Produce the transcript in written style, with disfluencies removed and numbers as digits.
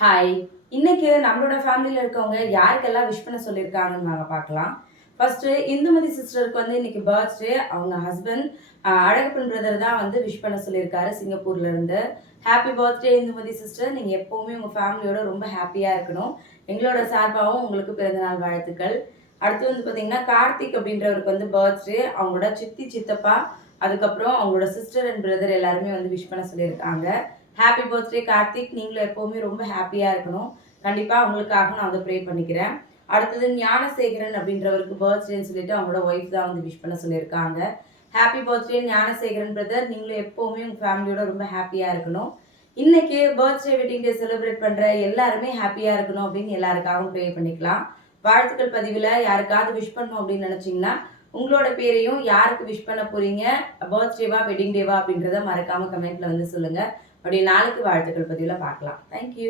Hi. இன்னைக்கு நம்மளோட ஃபேமிலில இருக்கவங்க யாருக்கெல்லாம் விஷ் பண்ண சொல்லியிருக்காங்கன்னு நாங்க பார்க்கலாம். ஃபர்ஸ்ட்டு இந்துமதி சிஸ்டருக்கு வந்து இன்னைக்கு பர்த்டே. அவங்க ஹஸ்பண்ட் அழகப்பன் பிரதர் தான் வந்து விஷ் பண்ண சொல்லியிருக்காரு சிங்கப்பூர்ல இருந்து. Happy birthday Indumathi sister. நீங்க எப்பவுமே உங்க ஃபேமிலியோட ரொம்ப ஹேப்பியா இருக்கணும். எங்களோட சார்பாகவும் உங்களுக்கு பிறந்தநாள் வாழ்த்துக்கள். அடுத்து வந்து பார்த்தீங்கன்னா, கார்த்திக் அப்படின்றவருக்கு வந்து பர்த்டே. அவங்களோட சித்தி, சித்தப்பா, அதுக்கப்புறம் அவங்களோட சிஸ்டர் அண்ட் பிரதர் எல்லாருமே வந்து விஷ் பண்ண சொல்லியிருக்காங்க. Happy birthday Karthik. நீங்களும் எப்பவுமே ரொம்ப ஹாப்பியா இருக்கணும். கண்டிப்பா உங்களுக்காக நான் வந்து ப்ரே பண்ணிக்கிறேன். அடுத்தது ஞானசேகரன் அப்படின்றவருக்கு பர்த்டேன்னு சொல்லிட்டு அவங்களோட ஒய்ஃப் தான் வந்து விஷ் பண்ண சொல்லியிருக்காங்க. Happy birthday Gnanasekaran brother. நீங்களும் எப்பவுமே உங்க ஃபேமிலியோட ரொம்ப ஹாப்பியா இருக்கணும். இன்னைக்கு பர்த்டே வெட்டிங் டே செலிப்ரேட் பண்ற எல்லாருமே ஹாப்பியா இருக்கணும் அப்படின்னு எல்லாருக்காகவும் ப்ரே பண்ணிக்கலாம். வாழ்த்துக்கள் பதிவில் யாருக்காவது விஷ் பண்ணணும் அப்படின்னு நினைச்சீங்கன்னா உங்களோட பேரையும் யாருக்கு விஷ் பண்ண போறீங்க, பர்த்டேவா வெட்டிங் டேவா அப்படின்றத மறக்காம கமெண்ட்ல வந்து சொல்லுங்க. அப்படி நாளைக்கு வாழ்த்துக்கள் பதிவில் பார்க்கலாம். தேங்க்யூ.